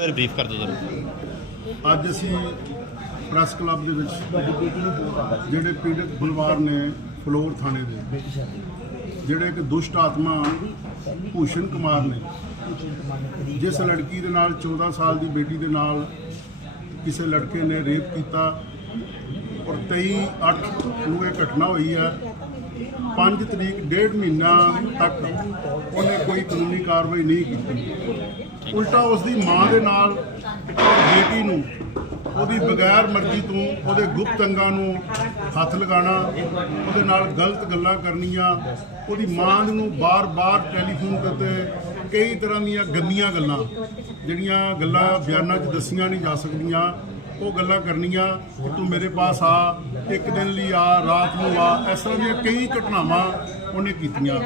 ਫਿਰ ਬਰੀਫ ਕਰ ਦਿਓ ਜਰਾ ਅੱਜ ਅਸੀਂ ਪ੍ਰੈਸ ਕਲੱਬ ਦੇ ਵਿੱਚ ਜਿਹੜੇ ਪੀੜਤ ਬਲਵਾਰ ਨੇ ਫਲੋਰ ਥਾਣੇ ਦੇ, ਜਿਹੜੇ ਇੱਕ ਦੁਸ਼ਟ ਆਤਮਾ ਭੂਸ਼ਣ ਕੁਮਾਰ ਨੇ, ਜਿਸ ਲੜਕੀ ਦੇ ਨਾਲ 14 ਸਾਲ ਦੀ ਬੇਟੀ ਦੇ ਨਾਲ ਕਿਸੇ ਲੜਕੇ ਨੇ ਰੇਪ ਕੀਤਾ ਔਰ 23 8 ਨੂੰ ਇਹ ਘਟਨਾ ਹੋਈ ਹੈ। 5 ਤਰੀਕ, ਡੇਢ ਮਹੀਨਾ ਤੱਕ ਉਹਨੇ ਕੋਈ ਕਾਨੂੰਨੀ ਕਾਰਵਾਈ ਨਹੀਂ ਕੀਤੀ। ਉਲਟਾ ਉਸ ਦੀ ਮਾਂ ਦੇ ਨਾਲ ਬੇਟੀ ਨੂੰ, ਉਹਦੀ ਬਗੈਰ ਮਰਜ਼ੀ ਤੋਂ ਉਹਦੇ ਗੁਪਤ ਅੰਗਾਂ ਨੂੰ ਹੱਥ ਲਗਾਉਣਾ, ਉਹਦੇ ਨਾਲ ਗਲਤ ਗੱਲਾਂ ਕਰਨੀਆਂ, ਉਹਦੀ ਮਾਂ ਨੂੰ ਬਾਰ-ਬਾਰ ਟੈਲੀਫੋਨ ਤੇ ਕਈ ਤਰ੍ਹਾਂ ਦੀਆਂ ਗੰਦੀਆਂ ਗੱਲਾਂ, ਜਿਹੜੀਆਂ ਗੱਲਾਂ ਬਿਆਨਾਂ 'ਚ ਦੱਸੀਆਂ ਨਹੀਂ ਜਾ ਸਕਦੀਆਂ, ਉਹ ਗੱਲਾਂ ਕਰਨੀਆਂ ਕਿ ਤੂੰ ਮੇਰੇ ਪਾਸ ਆ, ਇੱਕ ਦਿਨ ਲਈ ਆ, ਰਾਤ ਨੂੰ ਆ, ਇਸ ਤਰ੍ਹਾਂ ਦੀਆਂ ਕਈ ਘਟਨਾਵਾਂ ਉਹਨੇ ਕੀਤੀਆਂ।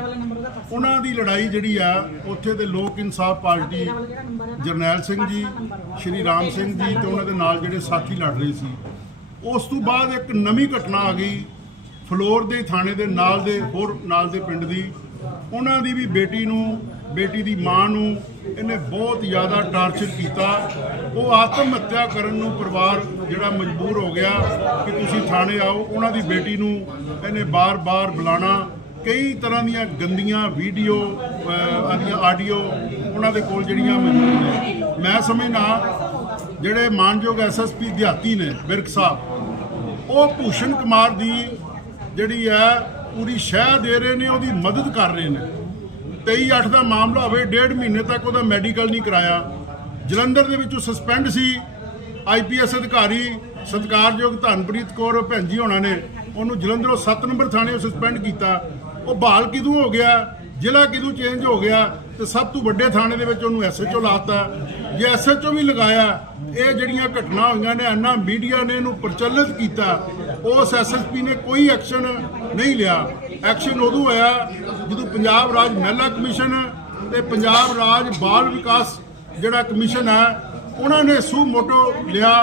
ਉਹਨਾਂ ਦੀ ਲੜਾਈ ਜਿਹੜੀ ਆ, ਉੱਥੇ ਦੇ ਲੋਕ ਇਨਸਾਫ ਪਾਰਟੀ ਜਰਨੈਲ ਸਿੰਘ ਜੀ, ਸ਼੍ਰੀ ਰਾਮ ਸਿੰਘ ਜੀ ਤੇ ਉਹਨਾਂ ਦੇ ਨਾਲ ਜਿਹੜੇ ਸਾਥੀ ਲੜ ਰਹੇ ਸੀ। ਉਸ ਤੋਂ ਬਾਅਦ ਇੱਕ ਨਵੀਂ ਘਟਨਾ ਆ ਗਈ, ਫਲੋਰ ਦੇ ਥਾਣੇ ਦੇ ਨਾਲ ਦੇ ਹੋਰ ਨਾਲ ਦੇ ਪਿੰਡ ਦੀ। ਉਹਨਾਂ ਦੀ ਵੀ ਬੇਟੀ ਨੂੰ, ਬੇਟੀ ਦੀ ਮਾਂ ਨੂੰ ਇਹਨੇ ਬਹੁਤ ਜ਼ਿਆਦਾ ਟਾਰਚਰ ਕੀਤਾ। ਉਹ ਆਤਮ ਹੱਤਿਆ ਕਰਨ ਨੂੰ ਪਰਿਵਾਰ ਜਿਹੜਾ ਮਜਬੂਰ ਹੋ ਗਿਆ ਕਿ ਤੁਸੀਂ ਥਾਣੇ ਆਓ, ਉਹਨਾਂ ਦੀ ਬੇਟੀ ਨੂੰ ਇਹਨੇ ਬਾਰ-ਬਾਰ ਬੁਲਾਣਾ। ਕਈ ਤਰ੍ਹਾਂ ਦੀਆਂ ਗੰਦੀਆਂ ਵੀਡੀਓ ਆਦੀਆਂ ਆਡੀਓ ਉਹਨਾਂ ਦੇ ਕੋਲ ਜਿਹੜੀਆਂ ਮੌਜੂਦ ਨੇ। ਮੈਂ ਸਮਝਣਾ ਜਿਹੜੇ ਮਾਨਯੋਗ ਐਸਐਸਪੀ ਦਿਹਾਤੀ ਨੇ, ਬਿਰਕ ਸਾਹਿਬ, ਉਹ ਭੂਸ਼ਣ ਕੁਮਾਰ ਦੀ ਜਿਹੜੀ ਹੈ, ਪੂਰੀ ਸ਼ਹਿ ਦੇ ਰਹੇ ਨੇ, ਉਹਦੀ ਮਦਦ ਕਰ ਰਹੇ ਨੇ। 23 8 ਦਾ ਮਾਮਲਾ ਹੋਵੇ, ਡੇਢ ਮਹੀਨੇ ਤੱਕ ਉਹਦਾ ਮੈਡੀਕਲ ਨਹੀਂ ਕਰਾਇਆ। ਜਲੰਧਰ ਦੇ ਵਿੱਚ ਉਹ ਸਸਪੈਂਡ ਸੀ। ਆਈਪੀਐਸ ਅਧਿਕਾਰੀ ਸਤਿਕਾਰਯੋਗ ਧਨਪ੍ਰੀਤ ਕੌਰ ਭੈਣਜੀ ਹੋਣਾ ਨੇ, ਉਹਨੂੰ ਜਲੰਧਰੋਂ 7 ਨੰਬਰ ਥਾਣੇ ਸਸਪੈਂਡ ਕੀਤਾ। ਉਹ ਬਹਾਲ ਕਿਦੋਂ ਹੋ ਗਿਆ? ਜ਼ਿਲ੍ਹਾ ਕਿਦੋਂ ਚੇਂਜ ਹੋ ਗਿਆ? ਤੇ ਸਭ ਤੋਂ ਵੱਡੇ ਥਾਣੇ ਦੇ ਵਿੱਚ ਉਹਨੂੰ ਐਸਐਚਓ ਲਾਤਾ। ਜੇ ਐਸਐਚਓ ਵੀ ਲਗਾਇਆ, ਇਹ ਜਿਹੜੀਆਂ ਘਟਨਾ ਹੋਈਆਂ ਨੇ, ਇੰਨਾ ਮੀਡੀਆ ਨੇ ਇਹਨੂੰ ਪ੍ਰਚਲਿਤ ਕੀਤਾ, ਉਸ ਐਸਐਸਪੀ ਨੇ ਕੋਈ ਐਕਸ਼ਨ ਨਹੀਂ ਲਿਆ। ਐਕਸ਼ਨ ਉਦੋਂ ਹੋਇਆ ਜਦੋਂ ਪੰਜਾਬ ਰਾਜ ਮਹਿਲਾ ਕਮਿਸ਼ਨ ਤੇ ਪੰਜਾਬ ਰਾਜ ਬਾਲ ਵਿਕਾਸ ਜਿਹੜਾ ਕਮਿਸ਼ਨ ਹੈ ਉਹਨਾਂ ਨੇ ਸੂ ਮੋਟੋ ਲਿਆ।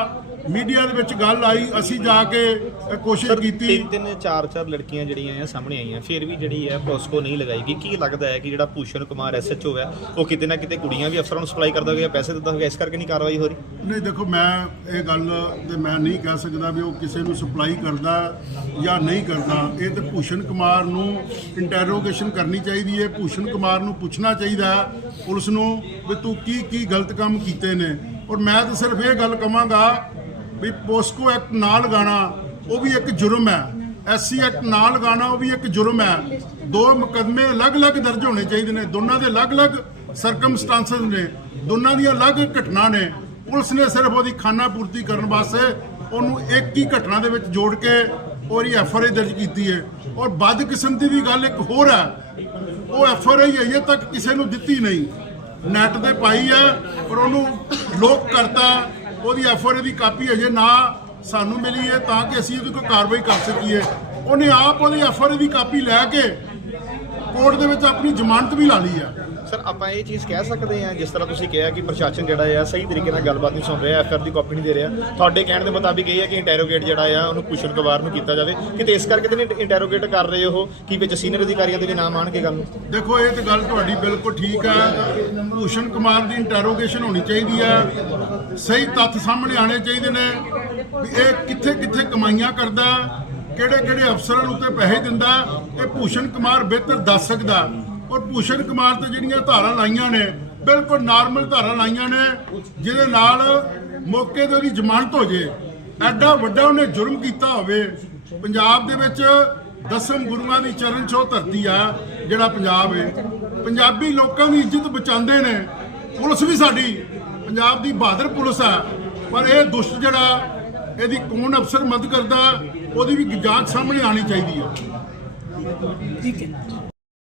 ਮੀਡੀਆ ਦੇ ਵਿੱਚ ਗੱਲ ਆਈ ਅਸੀਂ ਜਾ ਕੇ ਕੋਸ਼ਿਸ਼ ਕੀਤੀ। ਤਿੰਨ ਤਿੰਨ ਚਾਰ ਚਾਰ ਲੜਕੀਆਂ ਜਿਹੜੀਆਂ ਆ ਸਾਹਮਣੇ ਆਈਆਂ ਫਿਰ ਵੀ ਜਿਹੜੀ ਹੈ ਪੋਸਕੋ ਨਹੀਂ ਲਗਾਈ ਗਈ ਕੀ ਲੱਗਦਾ ਹੈ ਕਿ ਜਿਹੜਾ ਭੂਸ਼ਣ ਕੁਮਾਰ ਐਸਐਚਓ ਹੈ ਉਹ ਕਿਤੇ ਨਾ ਕਿਤੇ ਕੁੜੀਆਂ ਵੀ ਅਫਸਰਾਂ ਨੂੰ ਸਪਲਾਈ ਕਰਦਾ ਹੋਇਆ ਪੈਸੇ ਦਿੰਦਾ ਹੋਇਆ ਇਸ ਕਰਕੇ ਨਹੀਂ ਕਾਰਵਾਈ ਹੋ ਰਹੀ? ਨਹੀਂ ਦੇਖੋ ਮੈਂ ਇਹ ਗੱਲ ਤੇ ਮੈਂ ਨਹੀਂ ਕਹਿ ਸਕਦਾ ਵੀ ਉਹ ਕਿਸੇ ਨੂੰ ਸਪਲਾਈ ਕਰਦਾ ਜਾਂ ਨਹੀਂ ਕਰਦਾ। ਇਹ ਤੇ ਭੂਸ਼ਣ ਕੁਮਾਰ ਨੂੰ ਇੰਟਰੋਗੇਸ਼ਨ ਕਰਨੀ ਚਾਹੀਦੀ ਹੈ ਭੂਸ਼ਣ ਕੁਮਾਰ ਨੂੰ ਪੁੱਛਣਾ ਚਾਹੀਦਾ ਹੈ ਪੁਲਿਸ ਨੂੰ ਵੀ ਤੂੰ ਕੀ ਕੀ ਗਲਤ ਕੰਮ ਕੀਤੇ ਨੇ। ਔਰ ਮੈਂ ਤਾਂ ਸਿਰਫ ਇਹ ਗੱਲ ਕਵਾਂਗਾ ਵੀ ਪੋਸਕੋ ਐਕਟ ਨਾ ਲਗਾਉਣਾ ਉਹ ਵੀ ਇੱਕ ਜੁਰਮ ਹੈ। ਐਸਸੀ ਐਕਟ ਨਾ ਲਗਾਉਣਾ ਉਹ ਵੀ ਇੱਕ ਜੁਰਮ ਹੈ। ਦੋ ਮੁਕਦਮੇ ਅਲੱਗ-ਅਲੱਗ ਦਰਜ ਹੋਣੇ ਚਾਹੀਦੇ ਨੇ। ਦੋਨਾਂ ਦੇ ਅਲੱਗ-ਅਲੱਗ ਸਰਕਮਸਟੈਂਸਸ ਨੇ। ਦੋਨਾਂ ਦੀਆਂ ਅਲੱਗ ਘਟਨਾ ਨੇ। ਪੁਲਿਸ ਨੇ ਸਿਰਫ ਉਹਦੀ ਖਾਨਾ ਪੂਰਤੀ ਕਰਨ ਵਾਸਤੇ ਉਹਨੂੰ ਇੱਕ ਹੀ ਘਟਨਾ ਦੇ ਵਿੱਚ ਜੋੜ ਕੇ ਉਹਦੀ ਐਫ ਆਰ ਆਈ ਦਰਜ ਕੀਤੀ ਹੈ। ਔਰ ਬਦ ਕਿਸਮਤੀ ਦੀ ਗੱਲ ਇੱਕ ਹੋਰ ਹੈ। ਉਹ ਐਫ ਆਰ ਆਈ ਅਜੇ ਤੱਕ ਕਿਸੇ ਨੂੰ ਦਿੱਤੀ ਨਹੀਂ। ਨੈਟ ਤੇ ਪਾਈ ਹੈ, ਪਰ ਉਹਨੂੰ ਲੋਕ ਕਰਤਾ। ਉਹਦੀ ਐਫ ਆਰ ਆਈ ਦੀ ਕਾਪੀ ਅਜੇ ਨਾ ਸਾਨੂੰ ਮਿਲੀ ਹੈ ਤਾਂ ਕਿ ਅਸੀਂ ਉਹਦੀ ਕੋਈ ਕਾਰਵਾਈ ਕਰ ਸਕੀਏ। ਉਹਨੇ ਆਪ ਉਹਦੀ ਐਫ ਆਰ ਆਈ ਦੀ ਕਾਪੀ ਲੈ ਕੇ ਕੋਰਟ ਦੇ ਵਿੱਚ ਆਪਣੀ ਜ਼ਮਾਨਤ ਵੀ ਲਾ ਲਈ ਹੈ ਸਰ ਆਪਾਂ ਇਹ ਚੀਜ਼ ਕਹਿ ਸਕਦੇ ਹਾਂ ਜਿਸ ਤਰ੍ਹਾਂ ਤੁਸੀਂ ਕਿਹਾ ਕਿ ਪ੍ਰਸ਼ਾਸਨ ਜਿਹੜਾ ਆ ਸਹੀ ਤਰੀਕੇ ਨਾਲ ਗੱਲਬਾਤ ਨਹੀਂ ਸੁਣ ਰਿਹਾ ਐਫਆਰ ਦੀ ਕਾਪੀ ਨਹੀਂ ਦੇ ਰਿਹਾ। ਤੁਹਾਡੇ ਕਹਿਣ ਦੇ ਮੁਤਾਬਿਕ ਇਹ ਹੈ ਕਿ ਇੰਟਰੋਗੇਟ ਜਿਹੜਾ ਆ ਉਹਨੂੰ ਕੁਸ਼ਲ ਕੁਮਾਰ ਨੂੰ ਕੀਤਾ ਜਾਵੇ। ਕਿਤੇ ਇਸ ਕਰਕੇ ਤੇ ਨਹੀਂ ਇੰਟਰੋਗੇਟ ਕਰ ਰਹੇ ਹੋ ਕਿ ਵਿੱਚ ਸੀਨੀਅਰ ਅਧਿਕਾਰੀਆਂ ਦੇ ਵੀ ਨਾਮ ਆਣਗੇ ਗੱਲ ਨੂੰ? ਦੇਖੋ ਇਹ ਤੇ ਗੱਲ ਤੁਹਾਡੀ ਬਿਲਕੁਲ ਠੀਕ ਹੈ ਭੂਸ਼ਣ ਕੁਮਾਰ ਦੀ ਇੰਟਰੋਗੇਸ਼ਨ ਹੋਣੀ ਚਾਹੀਦੀ ਹੈ ਸਹੀ ਤੱਥ ਸਾਹਮਣੇ ਆਣੇ ਚਾਹੀਦੇ ਨੇ ਵੀ ਇਹ ਕਿੱਥੇ ਕਿੱਥੇ ਕਮਾਈਆਂ ਕਰਦਾ। ਕਿਹੜੇ ਕਿਹੜੇ ਅਫਸਰਾਂ ਨੂੰ ਉੱਤੇ ਪੈਸੇ ਦਿੰਦਾ, ਇਹ ਭੂਸ਼ਣ ਕੁਮਾਰ ਬਿਹਤਰ ਦੱਸ ਸਕਦਾ। ਔਰ ਭੂਸ਼ਣ ਕੁਮਾਰ ਤੇ ਜਿਹੜੀਆਂ ਧਾਰਾਂ ਲਾਈਆਂ ਨੇ, ਬਿਲਕੁਲ ਨਾਰਮਲ ਧਾਰਾਂ ਲਾਈਆਂ ਨੇ, ਜਿਹਦੇ ਨਾਲ ਮੌਕੇ ਤੇ ਉਹਦੀ ਜ਼ਮਾਨਤ ਹੋ ਜੇ। ਐਡਾ ਵੱਡਾ ਉਹਨੇ ਜੁਰਮ ਕੀਤਾ ਹੋਵੇ, ਪੰਜਾਬ ਦੇ ਵਿੱਚ ਦਸਮ ਗੁਰੂਆਂ ਦੀ ਚਰਨ ਛੋਹ ਧਰਤੀ ਆ, ਜਿਹੜਾ ਪੰਜਾਬ ਹੈ ਪੰਜਾਬੀ ਲੋਕਾਂ ਦੀ ਇੱਜ਼ਤ ਬਚਾਉਂਦੇ ਨੇ। ਪੁਲਿਸ ਵੀ ਸਾਡੀ, ਪੰਜਾਬ ਦੀ ਬਹਾਦਰ ਪੁਲਿਸ ਆ। ਪਰ ਇਹ ਦੁਸ਼ਟ ਜਿਹੜਾ ਇਹਦੀ ਕੌਣ ਅਫਸਰ ਮਦਦ ਕਰਦਾ ਉਹਦੀ ਵੀ ਜਾਂਚ ਸਾਹਮਣੇ ਆਣੀ ਚਾਹੀਦੀ ਹੈ।